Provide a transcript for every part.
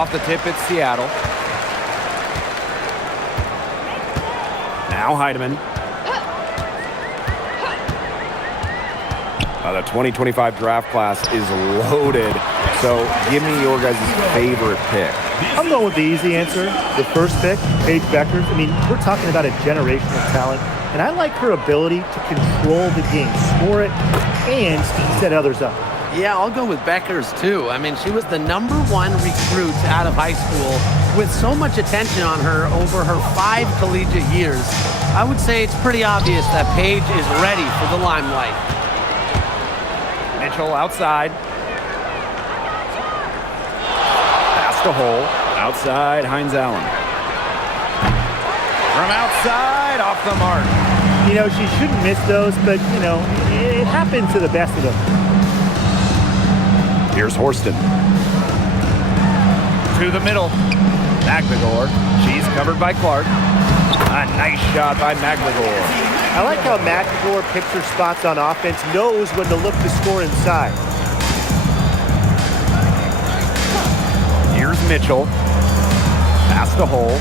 off the tip, it's Seattle. Now Heidemann. The 2025 draft class is loaded. So give me your guys' favorite pick. I'm going with the easy answer. The first pick, Paige Beckers. I mean, we're talking about a generational talent. And I like her ability to control the game, score it, and set others up. Yeah, I'll go with Beckers, too. I mean, she was the #1 recruit out of high school with so much attention on her over her 5 collegiate years. I would say it's pretty obvious that Paige is ready for the limelight. Mitchell outside. Pass to Hole. Outside, Hines Allen. From outside, off the mark. You know, she shouldn't miss those, but, you know, it happens to the best of them. Here's Horston. To the middle. Magbegor. She's covered by Clark. A nice shot by Magbegor. I like how Magbegor picks her spots on offense, knows when to look to score inside. Here's Mitchell. Pass to Hole.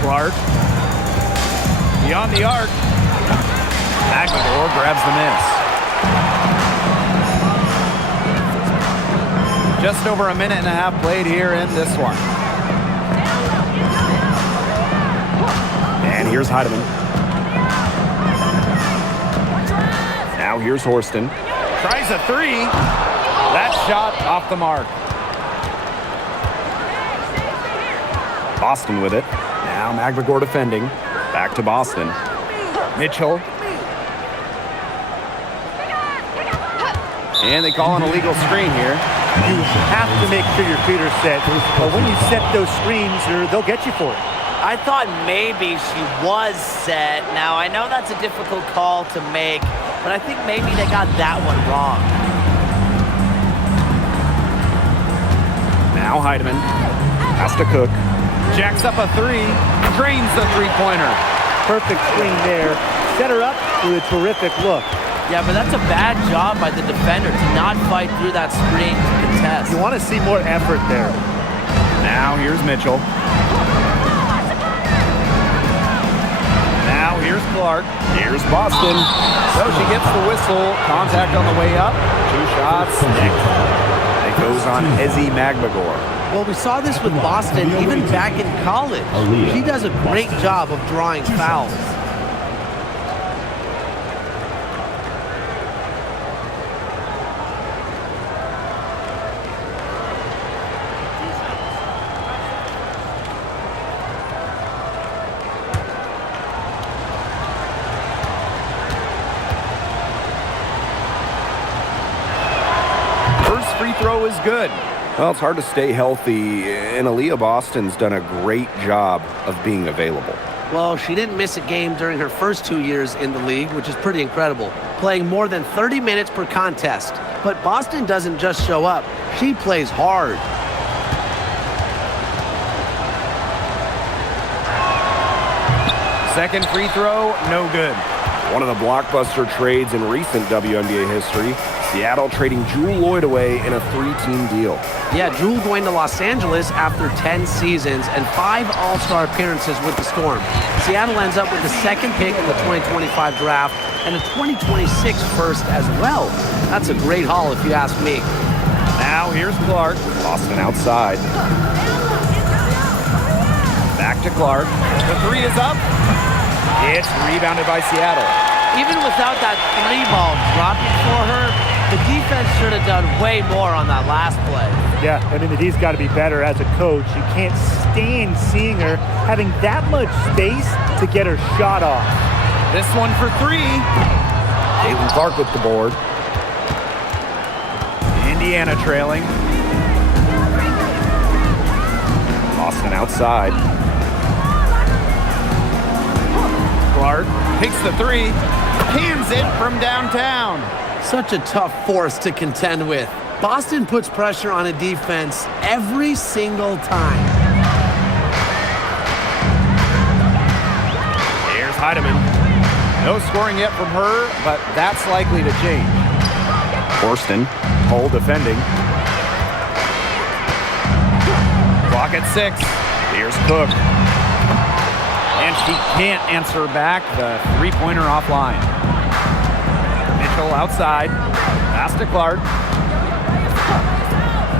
Clark. Beyond the arc. Magbegor grabs the miss. Just over a minute and a half played here in this one. And here's Heidemann. Now here's Horston. Tries a 3. That shot off the mark. Boston with it. Now Magbegor defending. Back to Boston. Mitchell. And they call an illegal screen here. You have to make sure your feet are set. But when you set those screens, they'll get you for it. I thought maybe she was set. Now, I know that's a difficult call to make, but I think maybe they got that one wrong. Now Heidemann. Has to Cook. Jacks up a 3. Drains the three-pointer. Perfect screen there. Set her up with a terrific look. Yeah, but that's a bad job by the defender to not fight through that screen to contest. You want to see more effort there. Now here's Mitchell. Now here's Clark. Here's Boston. So she gets the whistle. Contact on the way up. 2 shots. It goes on Ezzie Magbegor. Well, we saw this with Boston even back in college. She does a great job of drawing fouls. First free throw is good. Well, it's hard to stay healthy, and Aaliyah Boston's done a great job of being available. Well, she didn't miss a game during her first 2 years in the league, which is pretty incredible, playing more than 30 minutes per contest. But Boston doesn't just show up. She plays hard. Second free throw, no good. One of the blockbuster trades in recent WNBA history, Seattle trading Jewel Lloyd away in a 3-team deal. Yeah, Jewel going to Los Angeles after 10 seasons and 5 All-Star appearances with the Storm. Seattle ends up with the 2nd pick in the 2025 draft and a 2026 first as well. That's a great haul if you ask me. Now here's Clark. Boston outside. Back to Clark. The 3 is up. It's rebounded by Seattle. Even without that 3 ball dropping for her, the defense should have done way more on that last play. Yeah, I mean, the D's got to be better as a coach. You can't stand seeing her having that much space to get her shot off. This one for 3. Caitlin Clark with the board. Indiana trailing. Boston outside. Clark takes the 3. Cans it from downtown. Such a tough force to contend with. Boston puts pressure on a defense every single time. Here's Heidemann. No scoring yet from her, but that's likely to change. Horston, Hole defending. Clock at 6. Here's Cook. And she can't answer back the three-pointer offline. Mitchell outside. Pass to Clark.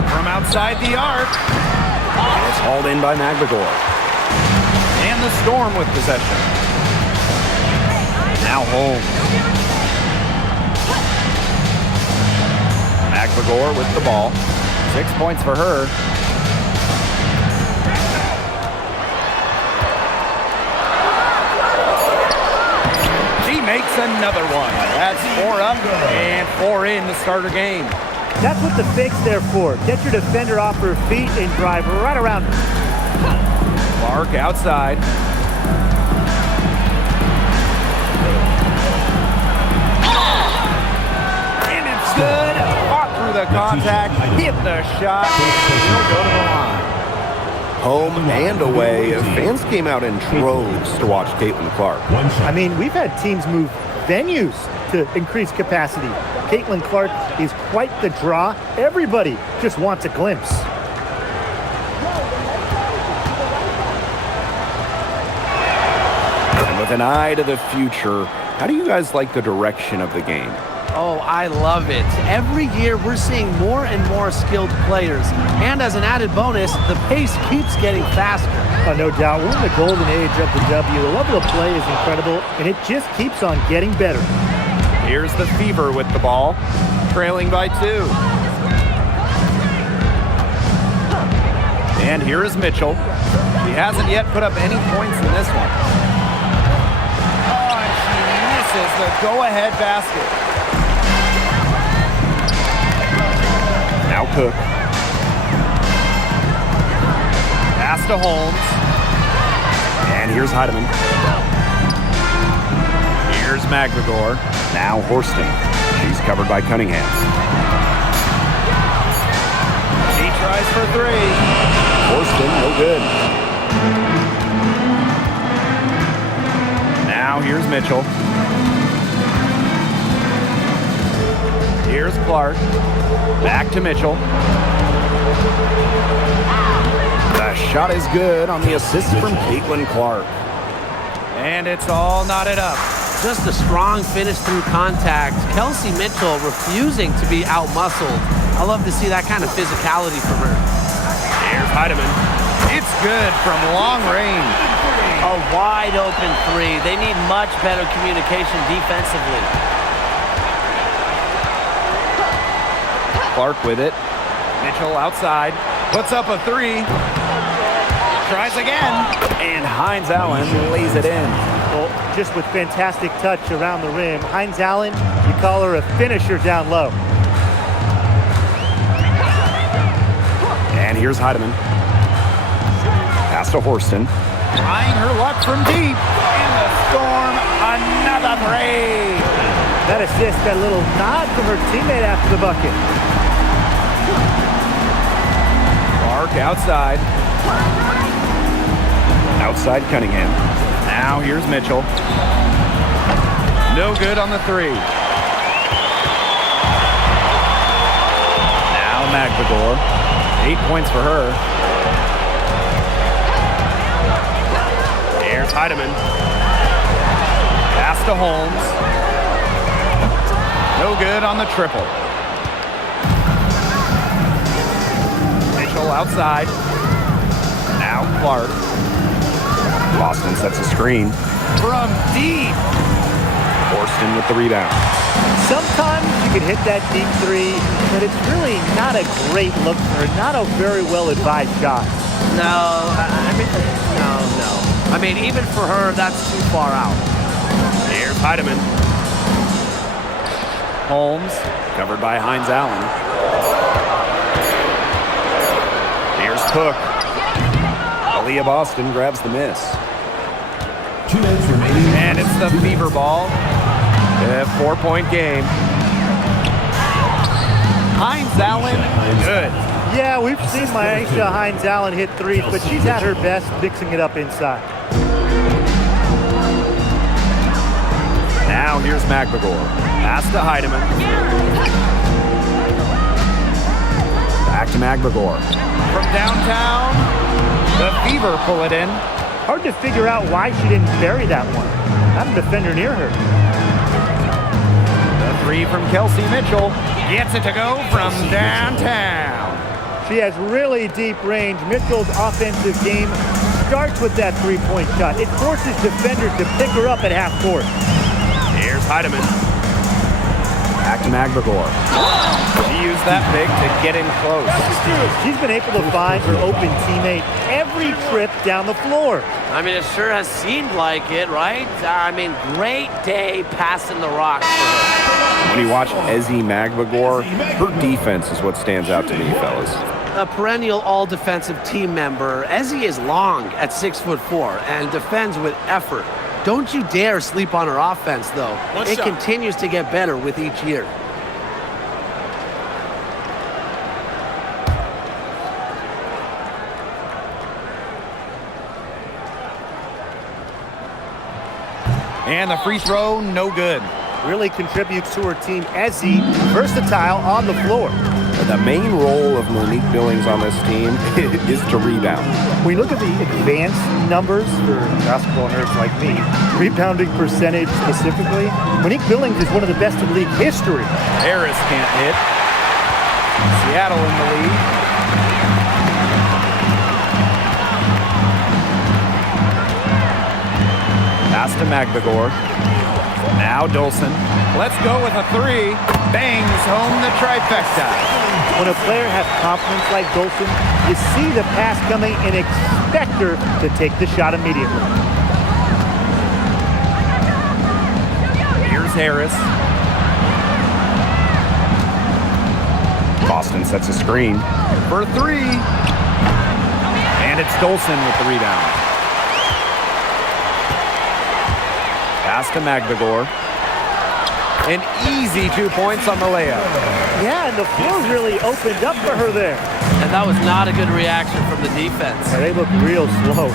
From outside the arc. It's hauled in by Magbagor. And the Storm with possession. Now Holmes. Magbagor with the ball. 6 points for her. She makes another one. That's 4 up and 4 in to start her game. That's what the fake's there for. Get your defender off her feet and drive right around her. Clark outside. And it's good. Fought through the contact. Hit the shot. She'll go to the line. Home and away, fans came out in droves to watch Caitlin Clark. I mean, we've had teams move venues to increase capacity. Caitlin Clark is quite the draw. Everybody just wants a glimpse. And with an eye to the future, how do you guys like the direction of the game? Oh, I love it. Every year we're seeing more and more skilled players. And as an added bonus, the pace keeps getting faster. No doubt. We're in the golden age of the W. The level of play is incredible, and it just keeps on getting better. Here's the Fever with the ball, trailing by 2. And here is Mitchell. She hasn't yet put up any points in this one. Oh, and she misses the go-ahead basket. Now Cook. Pass to Holmes. And here's Heidemann. Here's Magbagor. Now Horston. She's covered by Cunningham. She tries for 3. Horston, no good. Now here's Mitchell. Here's Clark. Back to Mitchell. The shot is good on the assist from Caitlin Clark. And it's all knotted up. Just a strong finish through contact. Kelsey Mitchell refusing to be out-muscled. I love to see that kind of physicality from her. Here's Heidemann. It's good from long range. A wide open 3. They need much better communication defensively. Clark with it. Mitchell outside. Puts up a 3. Tries again. And Hines Allen lays it in. Well, just with fantastic touch around the rim. Hines Allen, you call her a finisher down low. And here's Heidemann. Pass to Horston. Trying her luck from deep. And the Storm, another 3. That assist, that little nod from her teammate after the bucket. Clark outside. Outside Cunningham. Now here's Mitchell. No good on the 3. Now Magbagor. 8 points for her. Here's Heidemann. Pass to Holmes. No good on the triple. Mitchell outside. Now Clark. Boston sets a screen. From deep. Horston with the rebound. Sometimes you can hit that deep 3, but it's really not a great look for her. Not a very well-advised shot. No. I mean, even for her, that's too far out. Here's Heidemann. Holmes, covered by Hines Allen. Here's Cook. Aaliyah Boston grabs the miss. 2 minutes remaining. And it's the Fever ball. A 4-point game. Hines Allen, good. Yeah, we've seen Myisha Hines Allen hit 3s, but she's at her best mixing it up inside. Now here's Magbagor. Pass to Heidemann. Back to Magbagor. From downtown, The Fever pull it in. Hard to figure out why she didn't bury that one. Not a defender near her. The three from Kelsey Mitchell. Gets it to go from downtown. She has really deep range. Mitchell's offensive game starts with that three-point shot. It forces defenders to pick her up at half court. Here's Heidemann. Back to McGregor. She used that pick to get in close. She's been able to find her open teammate every trip down the floor. I mean, it sure has seemed like it, right? I mean, great day passing the rock for her. When you watch Ezzy Magbagor, her defense is what stands out to me, fellas. A perennial all-defensive team member, Ezzy is long at 6'4" and defends with effort. Don't you dare sleep on her offense, though. It continues to get better with each year. And the free throw, no good. Really contributes to her team. Ezzy, versatile on the floor. The main role of Monique Billings on this team is to rebound. When you look at the advanced numbers for basketball nerds like me, rebounding percentage specifically, Monique Billings is one of the best in league history. Harris can't hit. Seattle in the lead. Pass to McGregor. Now Dolson. Let's go with a three. Bangs home the trifecta. When a player has confidence like Dolson, you see the pass coming and expect her to take the shot immediately. Here's Harris. Boston sets a screen. For three. And it's Dolson with the rebound. Pass to McGregor. An easy 2 points on the layup. Yeah, and the floor really opened up for her there. And that was not a good reaction from the defense. Yeah, they look real slow.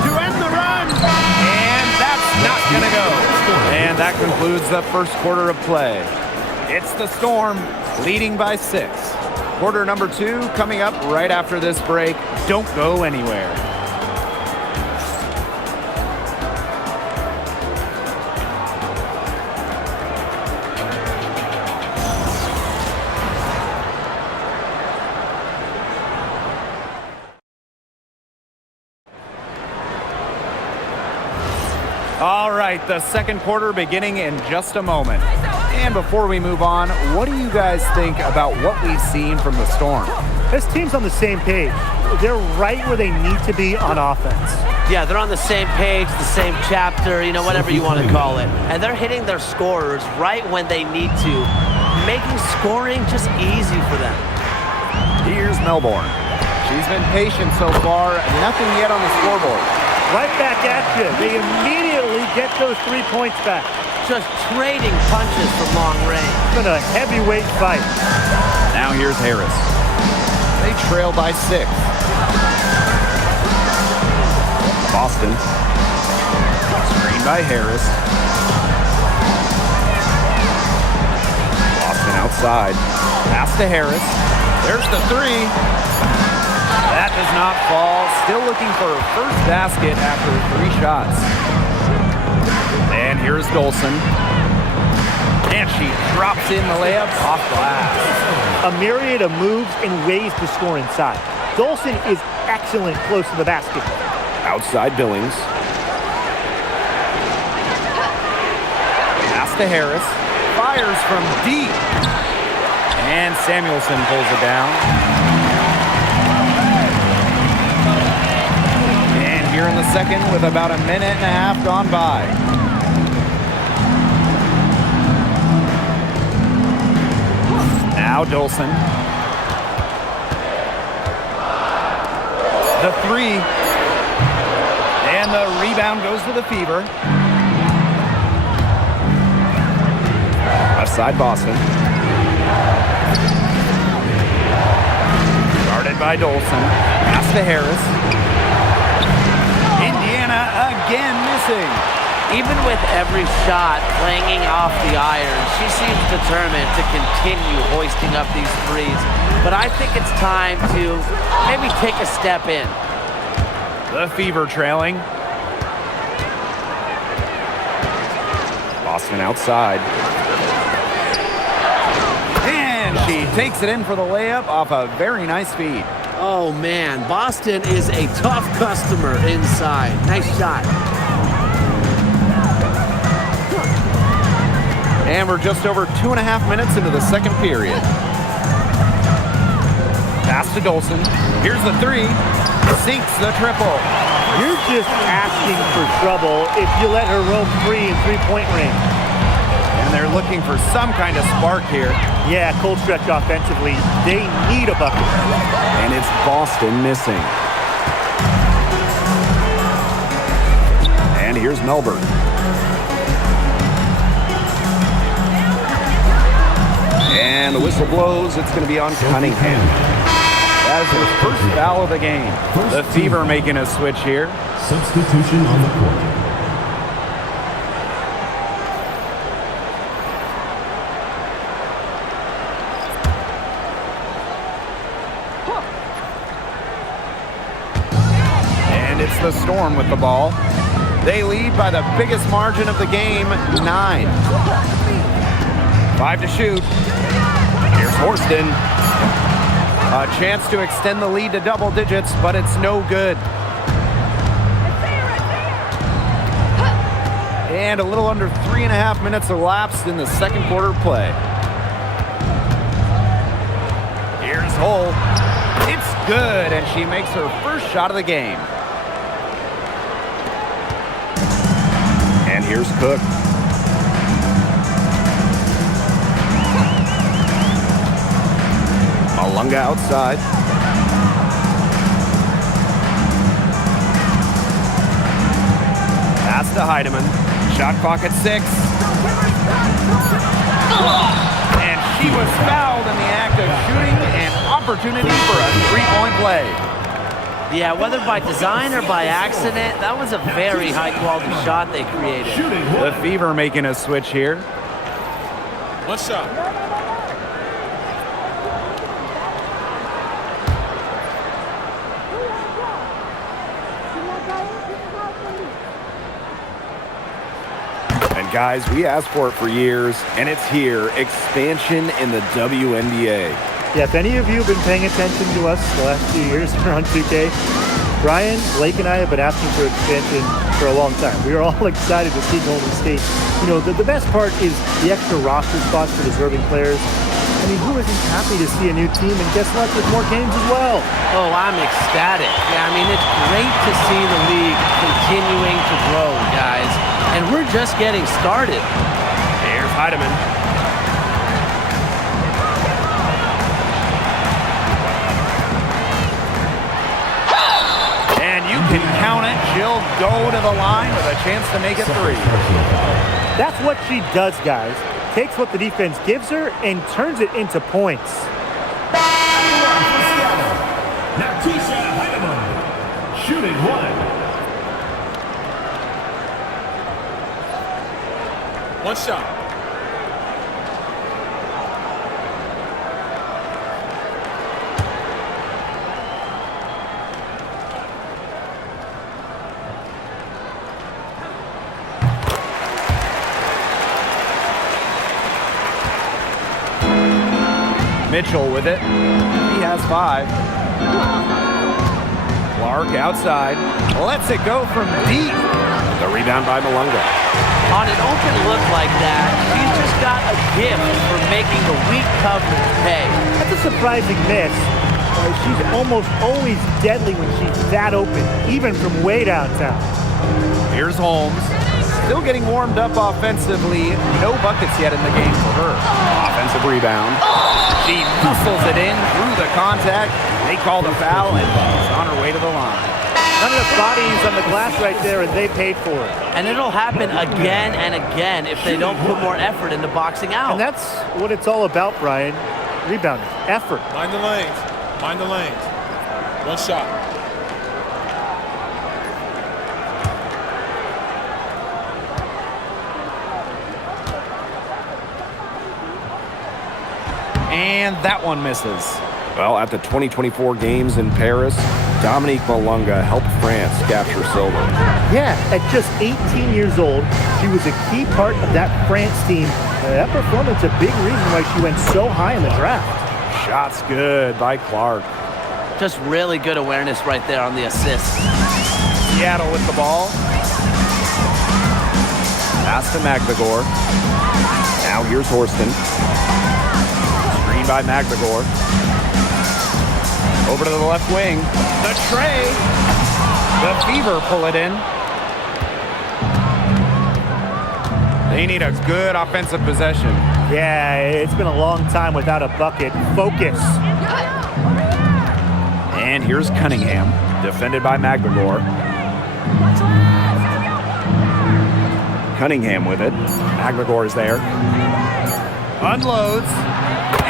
To end the run. And that's not going to go. And that concludes the first quarter of play. It's the Storm leading by 6. Quarter number 2 coming up right after this break. Don't go anywhere. All right, the second quarter beginning in just a moment. And before we move on, what do you guys think about what we've seen from the Storm? This team's on the same page. They're right where they need to be on offense. Yeah, they're on the same page, the same chapter, you know, whatever you want to call it. And they're hitting their scorers right when they need to, making scoring just easy for them. Here's Melbourne. She's been patient so far, nothing yet on the scoreboard. Right back at you. They immediately get those 3 points back. Just trading punches from long range. It's been a heavyweight fight. Now here's Harris. They trail by 6. Boston. Screen by Harris. Boston outside. Pass to Harris. There's the three. That does not fall. Still looking for her first basket after 3 shots. And here's Dolson. And she drops in the layup off glass. A myriad of moves and ways to score inside. Dolson is excellent close to the basket. Outside Billings. Pass to Harris. Fires from deep. And Samuelson pulls it down. And here in the second with about a minute and a half gone by. Now Dolson. The three. And the rebound goes to the Fever. Left side Boston. Guarded by Dolson. Pass to Harris. Indiana again missing. Even with every shot clanging off the iron, she seems determined to continue hoisting up these threes. But I think it's time to maybe take a step in. The Fever trailing. Boston outside. And she takes it in for the layup off a very nice feed. Oh, man. Boston is a tough customer inside. Nice shot. And we're just over 2.5 minutes into the second period. Pass to Dolson. Here's the three. Sinks the triple. You're just asking for trouble if you let her roam free in three-point range. And they're looking for some kind of spark here. Yeah, cold stretch offensively. They need a bucket. And it's Boston missing. And here's Melbourne. And the whistle blows. It's going to be on Cunningham. That is his first foul of the game. The Fever making a switch here. Substitution on the court. And it's the Storm with the ball. They lead by the biggest margin of the game, 9. 5 to shoot. Here's Horston. A chance to extend the lead to double digits, but it's no good. And a little under 3.5 minutes elapsed in the second quarter play. Here's Hull. It's good, and she makes her first shot of the game. And here's Cook. Malunga outside. Pass to Heidemann. Shot clock at 6. And she was fouled in the act of shooting, an opportunity for a three-point play. Yeah, whether by design or by accident, that was a very high-quality shot they created. The Fever making a switch here. What's up? And guys, we asked for it for years, and it's here. Expansion in the WNBA. Yeah, if any of you have been paying attention to us the last few years around 2K, Brian, Blake, and I have been asking for expansion for a long time. We are all excited to see Golden State. You know, the best part is the extra roster spots for deserving players. I mean, who isn't happy to see a new team? And guess what? There's more games as well. Oh, I'm ecstatic. Yeah, I mean, it's great to see the league continuing to grow, guys. And we're just getting started. Here's Heidemann. And you can count it. She'll go to the line with a chance to make it 3. That's what she does, guys. Takes what the defense gives her and turns it into points. Natisha Heidemann, shooting 1. One shot. Mitchell with it. He has 5. Clark outside. Lets it go from deep. The rebound by Malunga. On an open look like that, she's just got a gift for making the weak coverage pay. That's a surprising miss. She's almost always deadly when she's that open, even from way downtown. Here's Holmes. Still getting warmed up offensively. No buckets yet in the game for her. Offensive rebound. She muscles it in through the contact. They call the foul, and she's on her way to the line. None of the bodies on the glass right there, and they paid for it. And it'll happen again and again if they don't put more effort into boxing out. And that's what it's all about, Brian. Rebounding, effort. Mind the lanes. Mind the lanes. One shot. And that one misses. Well, at the 2024 games in Paris, Dominique Malunga helped France capture silver. Yeah, at just 18 years old, she was a key part of that France team. That performance a big reason why she went so high in the draft. Shot's good by Clark. Just really good awareness right there on the assist. Seattle with the ball. Pass to Magdagor. Now here's Horston. Screen by Magdagor. Over to the left wing. The tray. The Fever pull it in. They need a good offensive possession. Yeah, it's been a long time without a bucket. Focus. And here's Cunningham, defended by Magdagor. Cunningham with it. Magdagor is there. Unloads.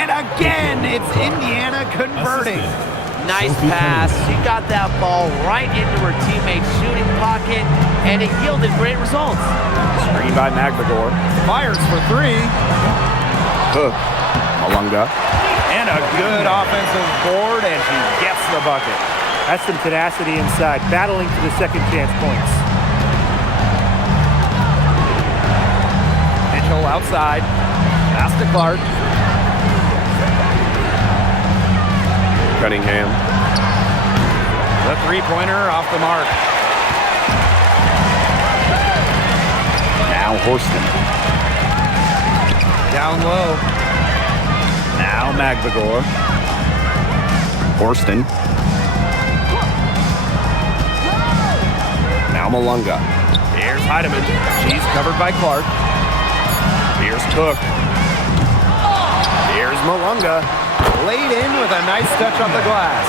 And again, it's Indiana converting. Nice pass. She got that ball right into her teammate's shooting pocket, and it yielded great results. Screen by Magdagor. Fires for three. Hook. Malunga. And a good offensive board, and she gets the bucket. That's some tenacity inside, battling for the second chance points. Mitchell outside. Pass to Clark. Cunningham. The three-pointer off the mark. Now Horston. Down low. Now Magdagor. Horston. Now Malunga. Here's Heidemann. She's covered by Clark. Here's Cook. Here's Malunga. Laid in with a nice touch on the glass.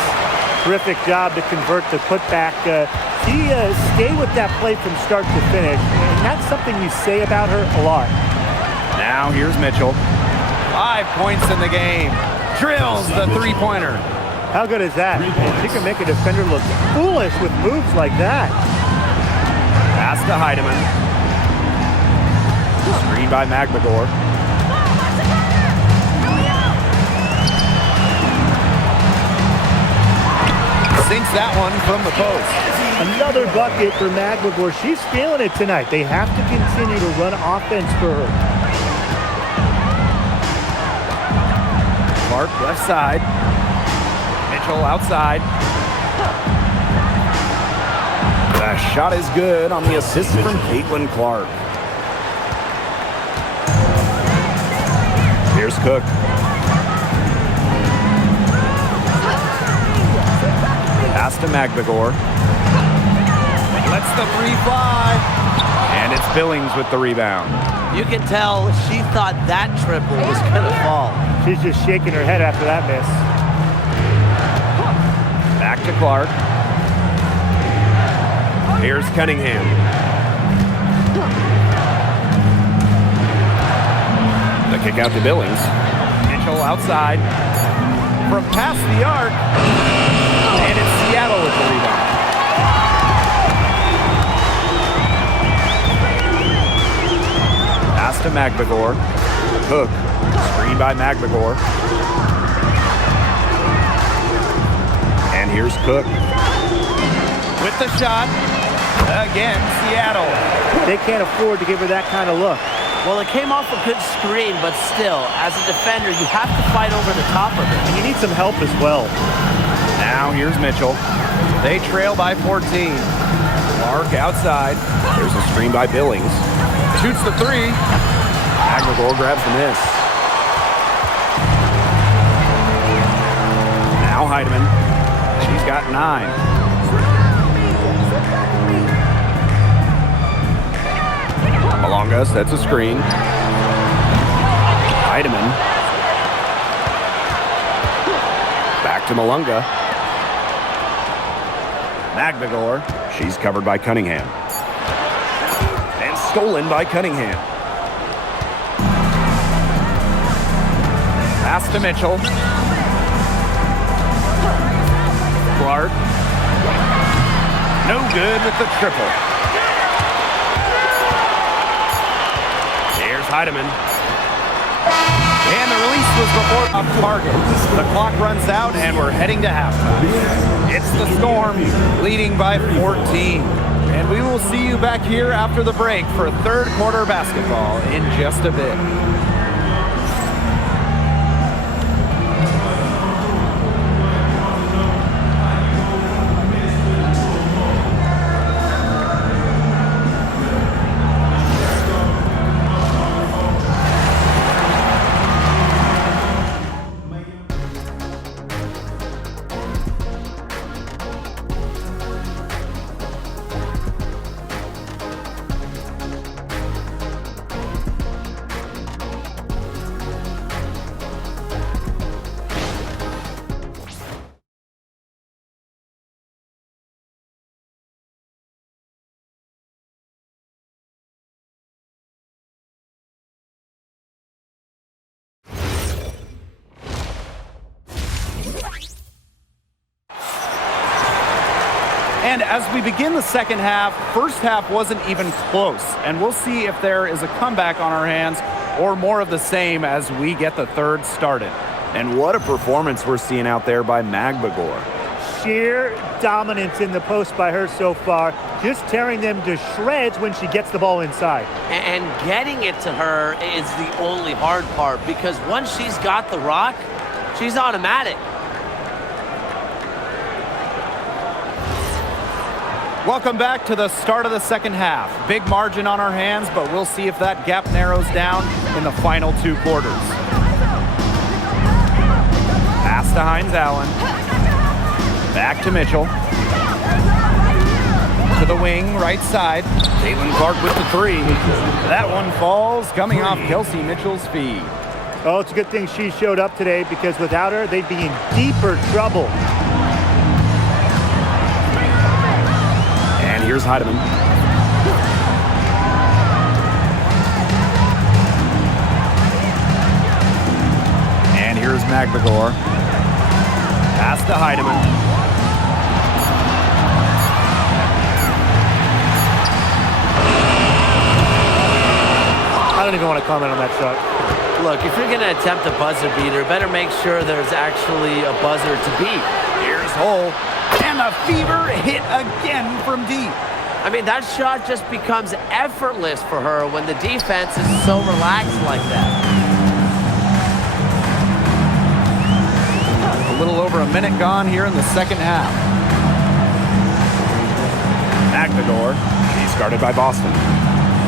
Terrific job to convert the putback. She stayed with that play from start to finish, and that's something you say about her a lot. Now here's Mitchell. 5 points in the game. Drills the three-pointer. How good is that? And she can make a defender look foolish with moves like that. Pass to Heidemann. Screen by Magdagor. Sinks that one from the post. Another bucket for Magdagor. She's feeling it tonight. They have to continue to run offense for her. Clark left side. Mitchell outside. The shot is good on the assist from Caitlin Clark. Here's Cook. Pass to Magdagor. Lets the three fly. And it's Billings with the rebound. You can tell she thought that triple was going to fall. She's just shaking her head after that miss. Back to Clark. Here's Cunningham. The kick out to Billings. Mitchell outside. From past the arc. And it's Seattle with the rebound. Pass to Magdagor. Cook. Screen by Magdagor. And here's Cook. With the shot. Again, Seattle. They can't afford to give her that kind of look. Well, it came off a good screen, but still, as a defender, you have to fight over the top of it. And you need some help as well. Now here's Mitchell. They trail by 14. Clark outside. There's a screen by Billings. Shoots the three. Magdagor grabs the miss. Now Heidemann. She's got 9. Malunga sets a screen. Heidemann. Back to Malunga. Magdagor. She's covered by Cunningham. And stolen by Cunningham. Pass to Mitchell. Clark. No good with the triple. Here's Heidemann. And the release was before a target. The clock runs out, and we're heading to halftime. It's the Storm leading by 14. And we will see you back here after the break for third quarter basketball in just a bit. And as we begin the second half, first half wasn't even close. And we'll see if there is a comeback on our hands or more of the same as we get the third started. And what a performance we're seeing out there by Magbagor. Sheer dominance in the post by her so far, just tearing them to shreds when she gets the ball inside. And getting it to her is the only hard part, because once she's got the rock, she's automatic. Welcome back to the start of the second half. Big margin on our hands, but we'll see if that gap narrows down in the final two quarters. Pass to Hines Allen. Back to Mitchell. To the wing, right side. Caitlin Clark with the three. That one falls, coming off Kelsey Mitchell's feet. Oh, it's a good thing she showed up today, because without her, they'd be in deeper trouble. And here's Heidemann. And here's Magbagor. Pass to Heidemann. I don't even want to comment on that shot. Look, if you're going to attempt a buzzer beater, better make sure there's actually a buzzer to beat. Here's Hull. And the fever hit again from deep. I mean, that shot just becomes effortless for her when the defense is so relaxed like that. A little over a minute gone here in the second half. Magbagor. She's guarded by Boston.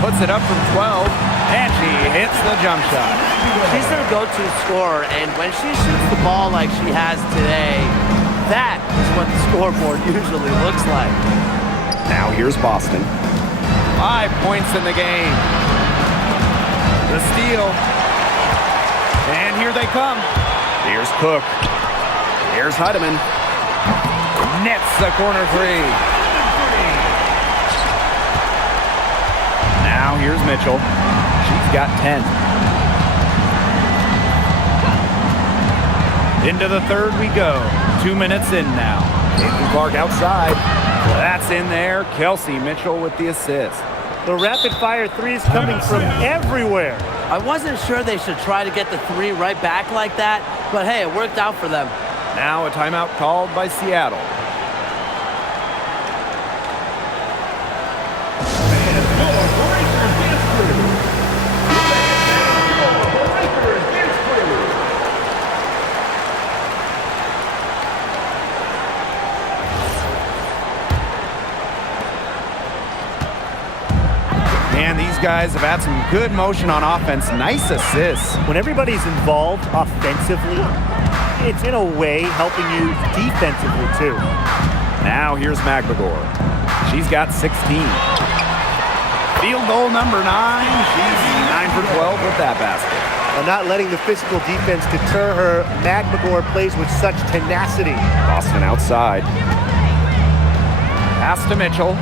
Puts it up from 12, and she hits the jump shot. She's their go-to scorer, and when she shoots the ball like she has today, that is what the scoreboard usually looks like. Now here's Boston. 5 points in the game. The steal. And here they come. Here's Cook. Here's Heidemann. Nets the corner three. Now here's Mitchell. She's got 10. Into the third we go. 2 minutes in now. Caitlin Clark outside. That's in there. Kelsey Mitchell with the assist. The rapid-fire threes coming from everywhere. I wasn't sure they should try to get the three right back like that, but hey, it worked out for them. Now a timeout called by Seattle. Man, these guys have had some good motion on offense. Nice assists. When everybody's involved offensively, it's in a way helping you defensively too. Now here's Magbagor. She's got 16. Field goal number 9. She's 9 for 12 with that basket. And not letting the physical defense deter her, Magbagor plays with such tenacity. Boston outside. Pass to Mitchell.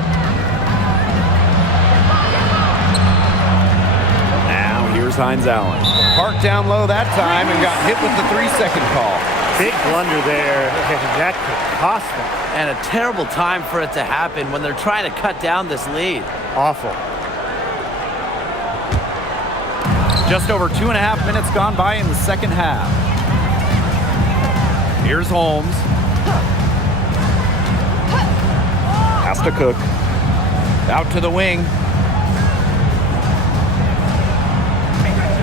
Here's Hines Allen. Parked down low that time and got hit with the 3-second call. Big blunder there, and that could cost them. And a terrible time for it to happen when they're trying to cut down this lead. Awful. Just over 2.5 minutes gone by in the second half. Here's Holmes. Has to Cook. Out to the wing.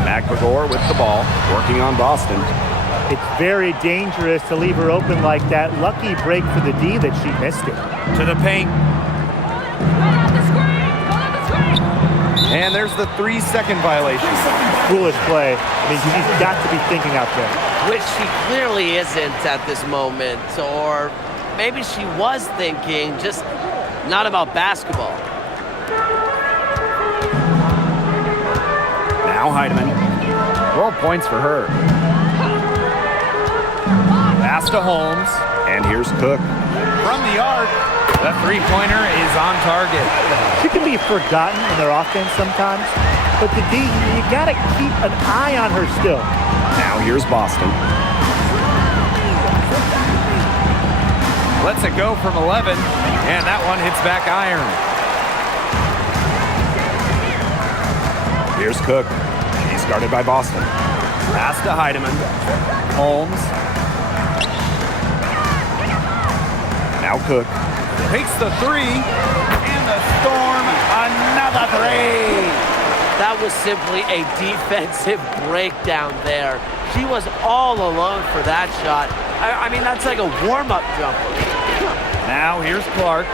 McGregor with the ball, working on Boston. It's very dangerous to leave her open like that. Lucky break for the D that she missed it. To the paint. And there's the 3-second violation. Foolish play. I mean, she's got to be thinking out there. Which she clearly isn't at this moment. Or maybe she was thinking, just not about basketball. Now Heidemann. 12 points for her. Pass to Holmes. And here's Cook. From the arc, the three-pointer is on target. She can be forgotten in their offense sometimes, but the D, you got to keep an eye on her still. Now here's Boston. Lets it go from 11, and that one hits back iron. Here's Cook. She's guarded by Boston. Pass to Heidemann. Holmes. Now Cook. Takes the three, and the Storm, another three. That was simply a defensive breakdown there. She was all alone for that shot. I mean, that's like a warm-up jumper. Now here's Clark.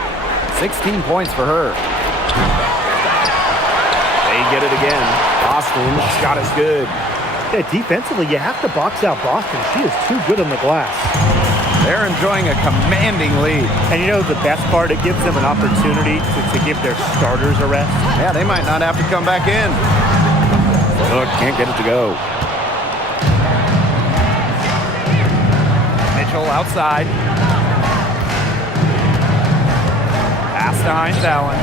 16 points for her. They get it again. Boston's shot is good. Yeah, defensively, you have to box out Boston. She is too good on the glass. They're enjoying a commanding lead. And you know the best part? It gives them an opportunity to give their starters a rest. Yeah, they might not have to come back in. Cook can't get it to go. Mitchell outside. Pass to Hines Allen.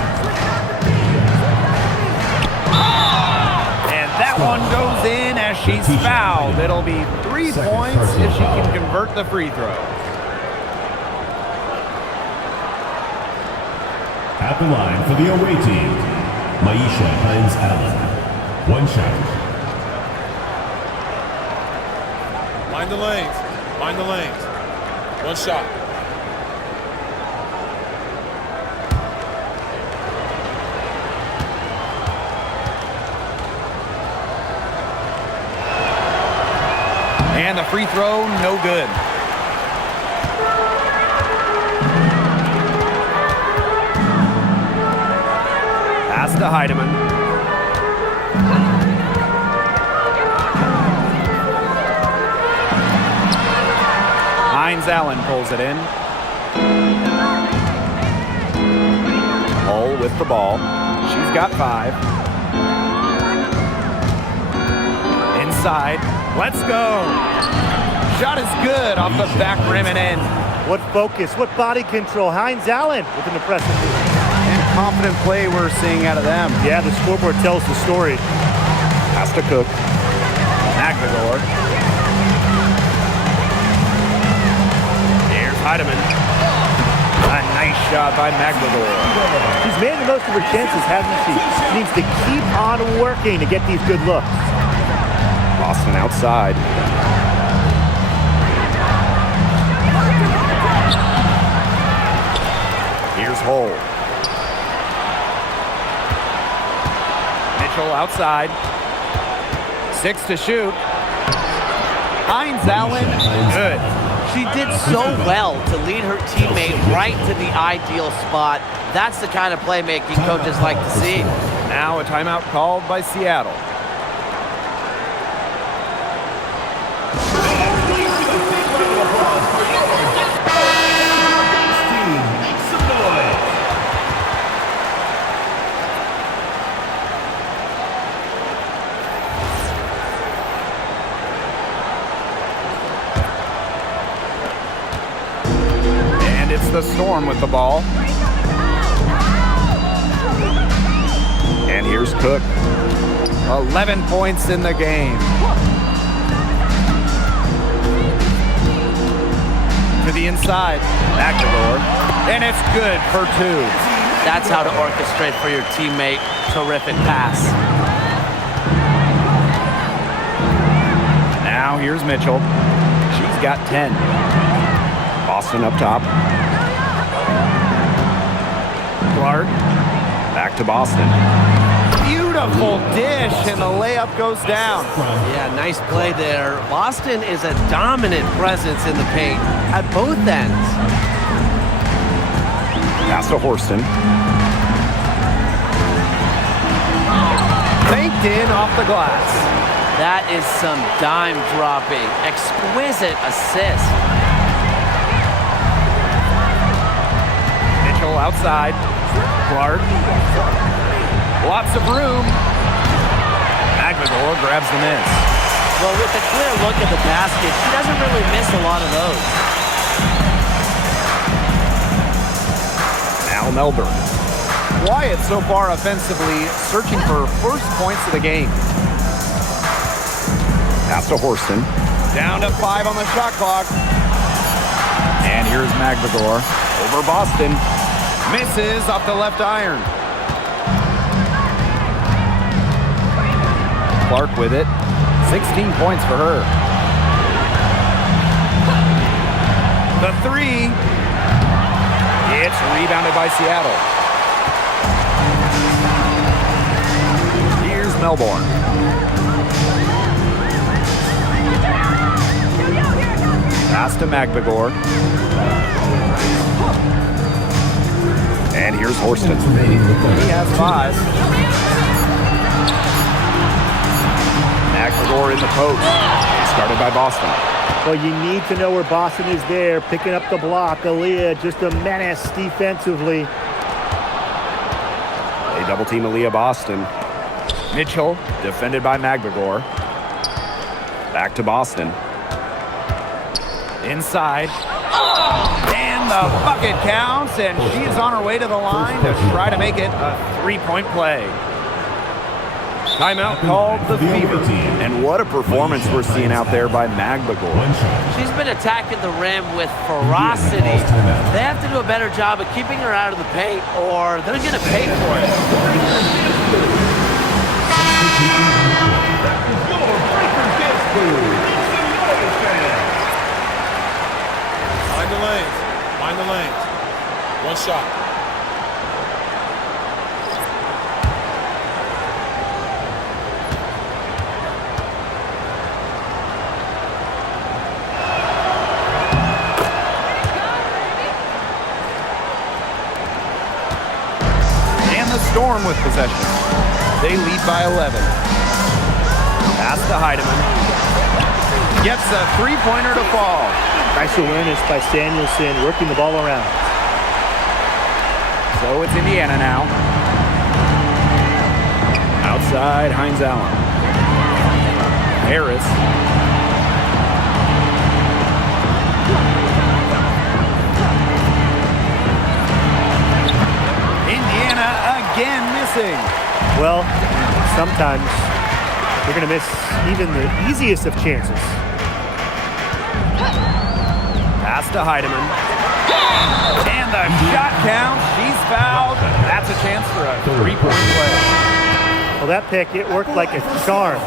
And that one goes in as she's fouled. It'll be 3 points if she can convert the free throw. At the line for the away team, Maisha Hines Allen. 1 shot. Mind the lanes. Mind the lanes. 1 shot. And the free throw, no good. Pass to Heidemann. Hines Allen pulls it in. Hull with the ball. She's got 5. Inside. Let's go. Shot is good off the back rim and in. What focus, what body control. Hines Allen with an impressive move. And confident play we're seeing out of them. Yeah, the scoreboard tells the story. Has to Cook. McGregor. Here's Heidemann. A nice shot by McGregor. She's made the most of her chances, hasn't she? She needs to keep on working to get these good looks. Boston outside. Here's Hull. Mitchell outside. 6 to shoot. Hines Allen, good. She did so well to lead her teammate right to the ideal spot. That's the kind of playmaking coaches like to see. Now a timeout called by Seattle. It's the Storm with the ball. And here's Cook. 11 points in the game. To the inside. McGregor. And it's good for 2. That's how to orchestrate for your teammate. Terrific pass. Now here's Mitchell. She's got 10. Boston up top. Clark. Back to Boston. Beautiful dish, and the layup goes down. Yeah, nice play there. Boston is a dominant presence in the paint at both ends. Pass to Horston. Banked in off the glass. That is some dime dropping. Exquisite assist. Mitchell outside. Clark. Lots of room. Magmagor grabs the miss. Well, with a clear look at the basket, she doesn't really miss a lot of those. Now Melbourne. Quiet so far offensively, searching for first points of the game. Pass to Horston. Down to 5 on the shot clock. And here's Magmagor. Over Boston. Misses off the left iron. Clark with it. 16 points for her. The 3. It's rebounded by Seattle. Here's Melbourne. Pass to Magmagor. And here's Horston. He has 5. Magmagor in the post. Started by Boston. Well, you need to know where Boston is there, picking up the block. Aaliyah, just a menace defensively. They double team Aaliyah Boston. Mitchell, defended by Magmagor. Back to Boston. Inside. And the bucket counts, and she is on her way to the line to try to make it a 3-point play. Timeout called the Fever. And what a performance we're seeing out there by Magmagor. She's been attacking the rim with ferocity. They have to do a better job of keeping her out of the paint, or they're going to pay for it. Find the lanes. Find the lanes. One shot. Storm with possession. They lead by 11. Pass to Heidemann. Gets a 3-pointer to fall. Nice awareness by Samuelson, working the ball around. So it's Indiana now. Outside, Hines Allen. Harris. Indiana again missing. Well, sometimes you're going to miss even the easiest of chances. Pass to Heidemann. And the shot counts. She's fouled. That's a chance for a 3-point play. Well, that pick, it worked like a charm.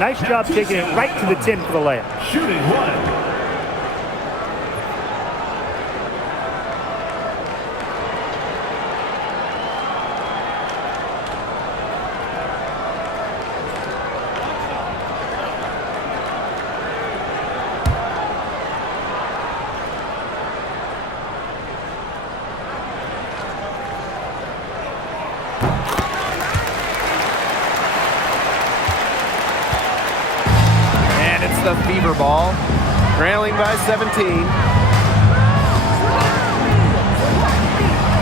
Nice job taking it right to the tin for the layup. Shooting one. The Fever ball, trailing by 17.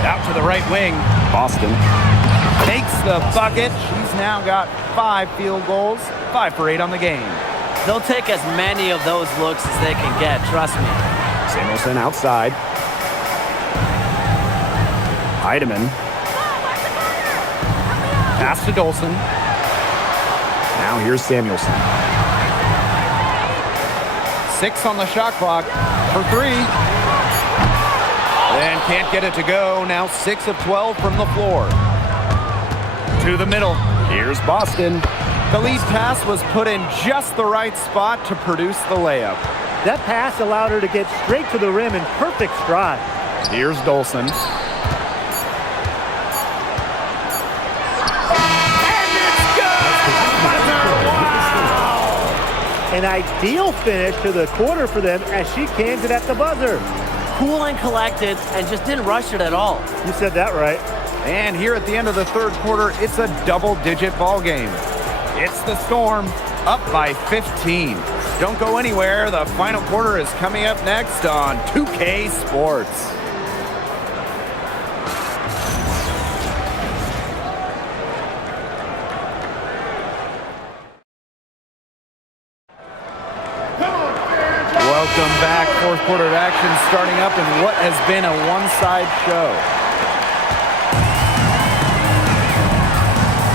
Out to the right wing. Boston. Takes the bucket. She's now got 5 field goals, 5 for 8 on the game. They'll take as many of those looks as they can get, trust me. Samuelson outside. Heidemann. Pass to Dolson. Now here's Samuelson. 6 on the shot clock for 3. And can't get it to go. Now 6 of 12 from the floor. To the middle. Here's Boston. The lead pass was put in just the right spot to produce the layup. That pass allowed her to get straight to the rim in perfect stride. Here's Dolson. An ideal finish to the quarter for them as she cans it at the buzzer. Cool and collected and just didn't rush it at all. You said that right. And here at the end of the third quarter, it's a double-digit ball game. It's the Storm, up by 15. Don't go anywhere. The final quarter is coming up next on 2K Sports. Welcome back. Fourth quarter action starting up in what has been a one-side show.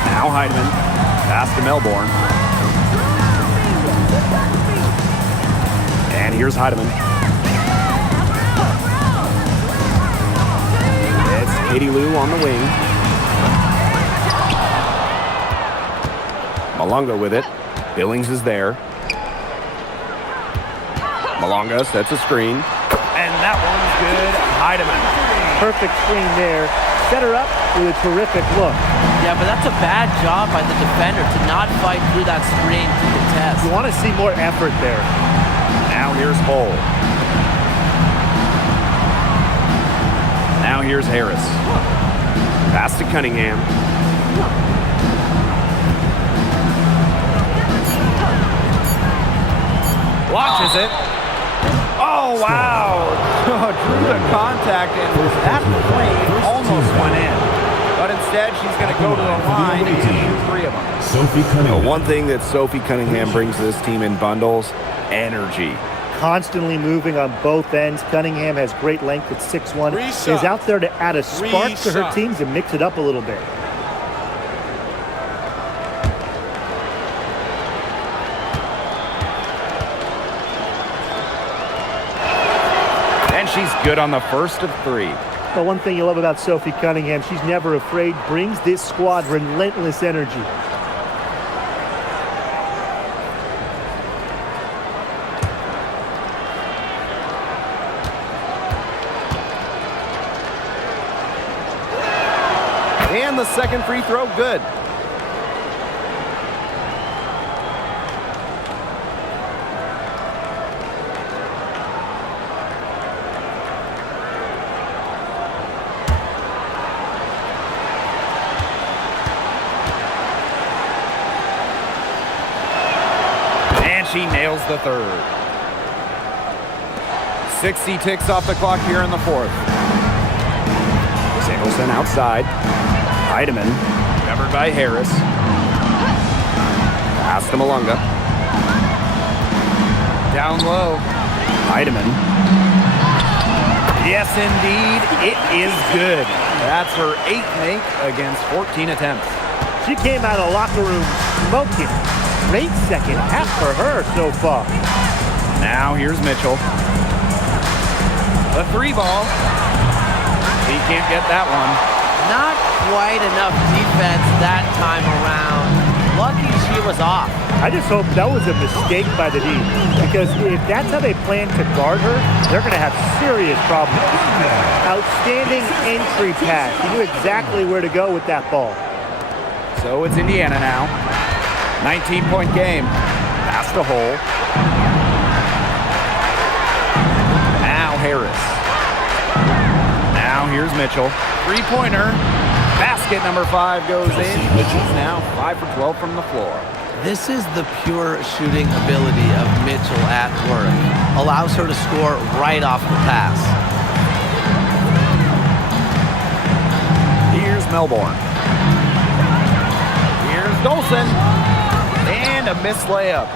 Now Heidemann, pass to Melbourne. And here's Heidemann. It's Katie Lou on the wing. Malonga with it. Billings is there. Malonga sets a screen. And that one's good. Heidemann. Perfect screen there. Set her up with a terrific look. Yeah, but that's a bad job by the defender to not fight through that screen to contest. You want to see more effort there. Now here's Hull. Now here's Harris. Pass to Cunningham. Launches it. Oh, wow. Drew the contact, and that three almost went in. But instead, she's going to go to the line and shoot 3 of them. Sophie Cunningham. One thing that Sophie Cunningham brings to this team in bundles, energy. Constantly moving on both ends. Cunningham has great length at 6'1". Is out there to add a spark to her team to mix it up a little bit. And she's good on the first of 3. The one thing you love about Sophie Cunningham, she's never afraid, brings this squad relentless energy. And the second free throw, good. And she nails the third. 60 ticks off the clock here in the fourth. Samuelson outside. Heidemann, covered by Harris. Pass to Malunga. Down low. Heidemann. Yes, indeed. It is good. That's her 8th make against 14 attempts. She came out of the locker room smoking. Great second half for her so far. Now here's Mitchell. The 3 ball. He can't get that one. Not quite enough defense that time around. Lucky she was off. I just hope that was a mistake by the D, because if that's how they plan to guard her, they're going to have serious problems. Outstanding entry pass. He knew exactly where to go with that ball. So it's Indiana now. 19-point game. Pass to Hull. Now Harris. Now here's Mitchell. 3-pointer. Basket number 5 goes in. She's now 5 for 12 from the floor. This is the pure shooting ability of Mitchell at work. Allows her to score right off the pass. Here's Melbourne. Here's Dolson. And a missed layup.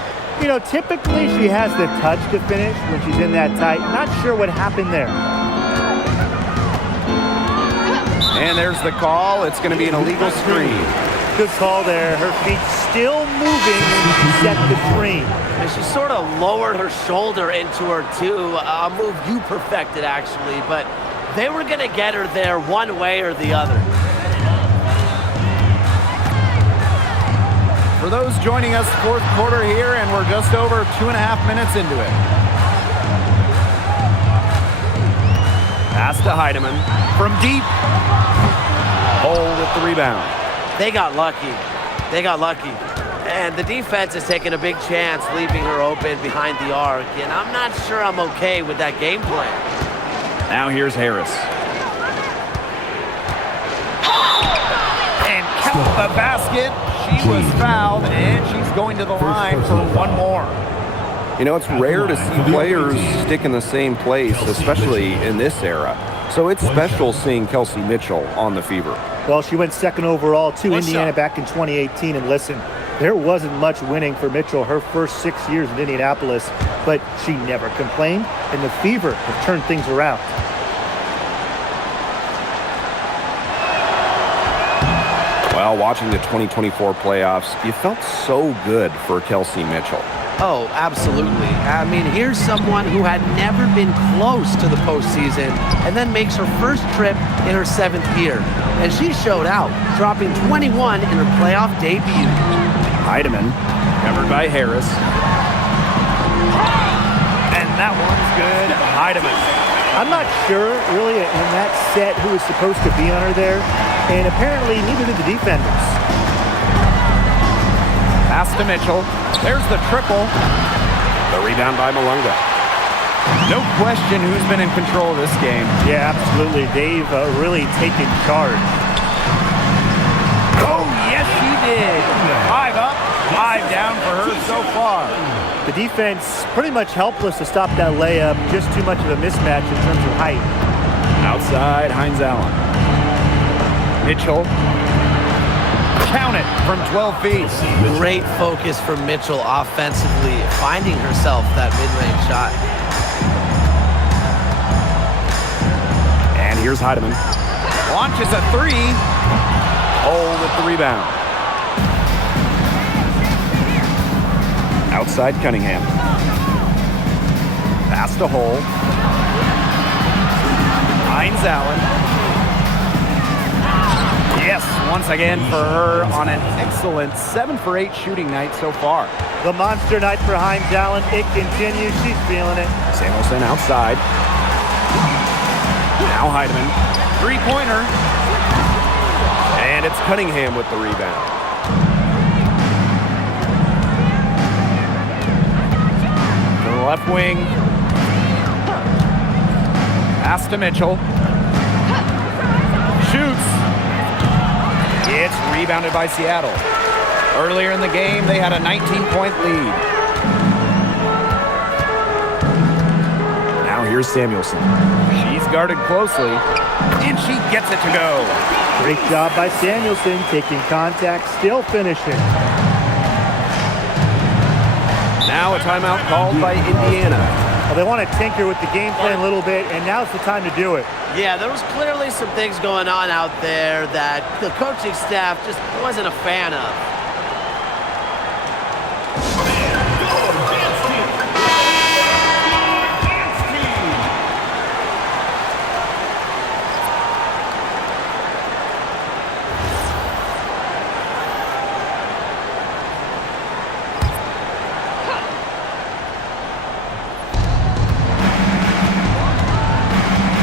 You know, typically she has the touch to finish when she's in that tight. Not sure what happened there. And there's the call. It's going to be an illegal screen. Good call there. Her feet still moving when she set the screen. And she sort of lowered her shoulder into her too. A move you perfected, actually. But they were going to get her there one way or the other. For those joining us, fourth quarter here, and we're just over 2.5 minutes into it. Pass to Heidemann from deep. Hole with the rebound. They got lucky. They got lucky. And the defense is taking a big chance, leaving her open behind the arc. And I'm not sure I'm okay with that game plan. Now here's Harris. And count the basket. She was fouled, and she's going to the line for one more. You know, it's rare to see players stick in the same place, especially in this era. So it's special seeing Kelsey Mitchell on the Fever. Well, she went second overall to Indiana back in 2018. And listen, there wasn't much winning for Mitchell her first 6 years in Indianapolis, but she never complained, and the Fever have turned things around. Well, watching the 2024 playoffs, you felt so good for Kelsey Mitchell. Oh, absolutely. I mean, here's someone who had never been close to the postseason and then makes her first trip in her 7th year. And she showed out, dropping 21 in her playoff debut. Heidemann, covered by Harris. And that one's good. Heidemann. I'm not sure, really, in that set who was supposed to be on her there, and apparently neither did the defenders. Pass to Mitchell. There's the triple. The rebound by Malunga. No question who's been in control of this game. Yeah, absolutely. They've really taken charge. Oh, yes, she did. 5 up, 5 down for her so far. The defense pretty much helpless to stop that layup. Just too much of a mismatch in terms of height. Outside, Hines Allen. Mitchell. Count it from 12 feet. Great focus from Mitchell offensively, finding herself that mid-range shot. And here's Heidemann. Launches a 3. Hole with the rebound. Outside Cunningham. Pass to Hole. Hines Allen. Yes, once again for her on an excellent 7 for 8 shooting night so far. The monster night for Hines Allen. It continues. She's feeling it. Samuelson outside. Now Heidemann. 3-pointer. And it's Cunningham with the rebound. To the left wing. Pass to Mitchell. Shoots. It's rebounded by Seattle. Earlier in the game, they had a 19-point lead. Now here's Samuelson. She's guarded closely, and she gets it to go. Great job by Samuelson, taking contact, still finishing. Now a timeout called by Indiana. Well, they want to tinker with the game plan a little bit, and now's the time to do it. Yeah, there was clearly some things going on out there that the coaching staff just wasn't a fan of.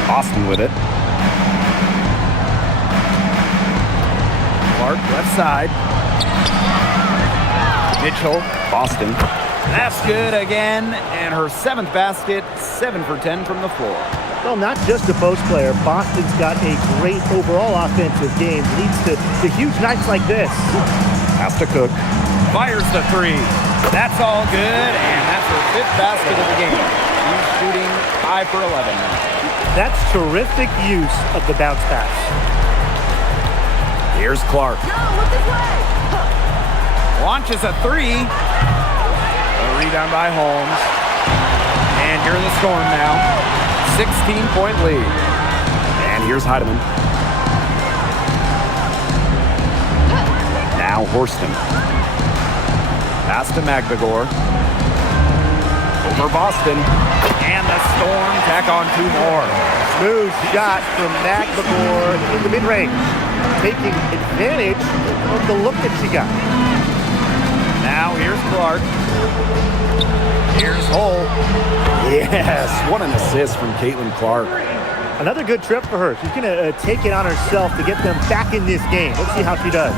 Boston with it. Clark left side. Mitchell, Boston. That's good again, and her 7th basket, 7 for 10 from the floor. Well, not just a post player. Boston's got a great overall offensive game. Leads to huge nights like this. Pass to Cook. Fires the 3. That's all good, and that's her 5th basket of the game. She's shooting 5 for 11 now. That's terrific use of the bounce pass. Here's Clark. Launches a 3. A rebound by Holmes. And you're in the Storm now. 16-point lead. And here's Heidemann. Now Horston. Pass to Magbagor. Over Boston. And the Storm tack on 2 more. Smooth shot from Magbagor in the mid-range, taking advantage of the look that she got. Now here's Clark. Here's Hull. Yes, what an assist from Caitlin Clark. Another good trip for her. She's going to take it on herself to get them back in this game. Let's see how she does.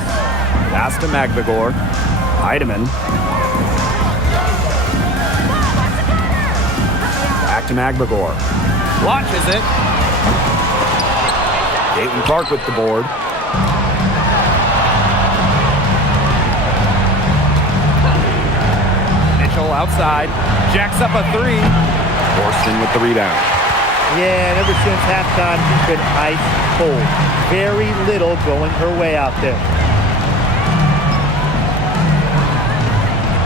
Pass to McBagor. Heidemann. Back to McBagor. Launches it. Caitlin Clark with the board. Mitchell outside. Jacks up a three. Forston with the rebound. Yeah, and ever since halftime, she's been ice cold. Very little going her way out there.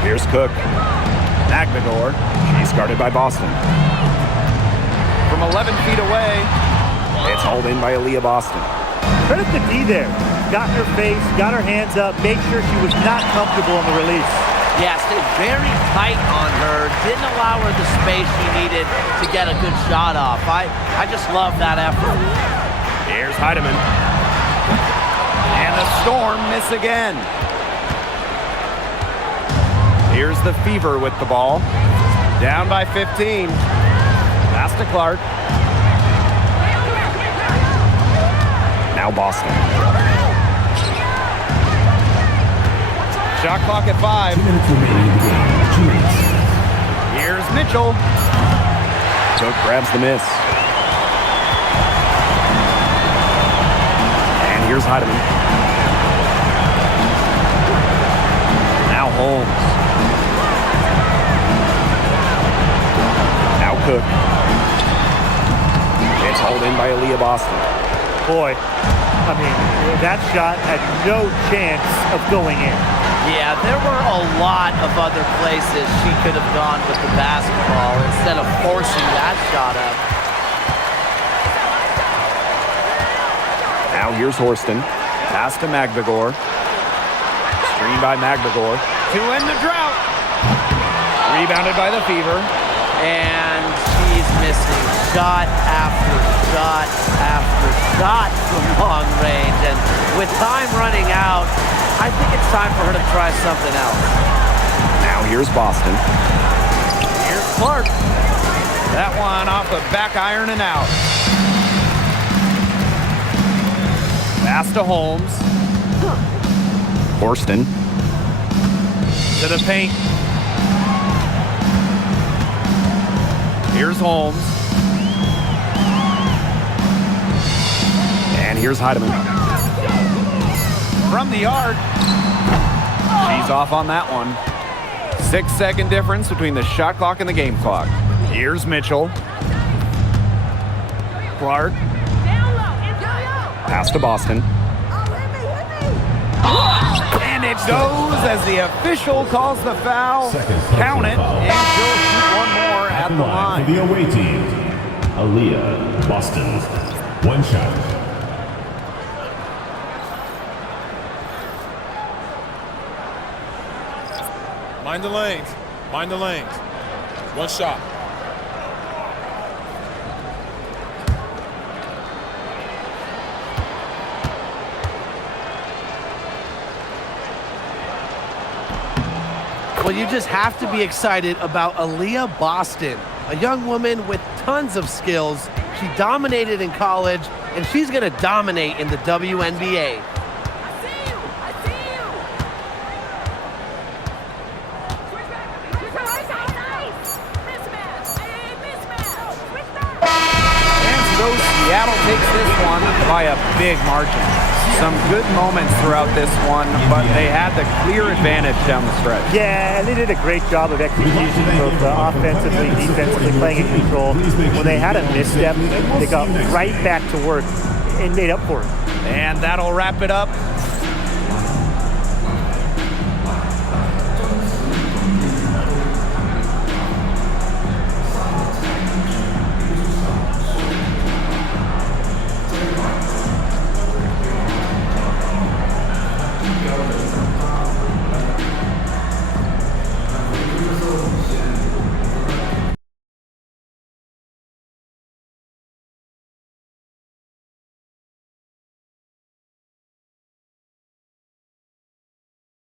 Here's Cook. McBagor. She's guarded by Boston. From 11 feet away. It's hauled in by Aaliyah Boston. Credit to D there. Got in her face, got her hands up, made sure she was not comfortable in the release. Yeah, stayed very tight on her. Didn't allow her the space she needed to get a good shot off. I just love that effort. Here's Heidemann. And the Storm miss again. Here's the Fever with the ball. Down by 15. Pass to Clark. Now Boston. Shot clock at 5. 2 minutes remaining in the game. 2 minutes. Here's Mitchell. Cook grabs the miss. And here's Heidemann. Now Holmes. Now Cook. It's hauled in by Aaliyah Boston. Boy, I mean, that shot had no chance of going in. Yeah, there were a lot of other places she could have gone with the basketball instead of forcing that shot up. Now here's Horston. Pass to McBagor. Screen by McBagor. To end the drought. Rebounded by the Fever. And she's missing shot after shot after shot from long range. And with time running out, I think it's time for her to try something else. Now here's Boston. Here's Clark. That one off the back iron and out. Pass to Holmes. Horston. To the paint. Here's Holmes. And here's Heidemann. From the arc. She's off on that one. 6-second difference between the shot clock and the game clock. Here's Mitchell. Clark. Pass to Boston. And it goes as the official calls the foul. Count it, and she'll shoot one more at the line. For the away team, Aaliyah Boston. 1 shot. Mind the lanes. Mind the lanes. 1 shot. Well, you just have to be excited about Aaliyah Boston, a young woman with tons of skills. She dominated in college, and she's going to dominate in the WNBA. So Seattle takes this one by a big margin. Some good moments throughout this one, but they had the clear advantage down the stretch. Yeah, and they did a great job of execution, both offensively, defensively, playing in control. When they had a misstep, they got right back to work and made up for it. And that'll wrap it up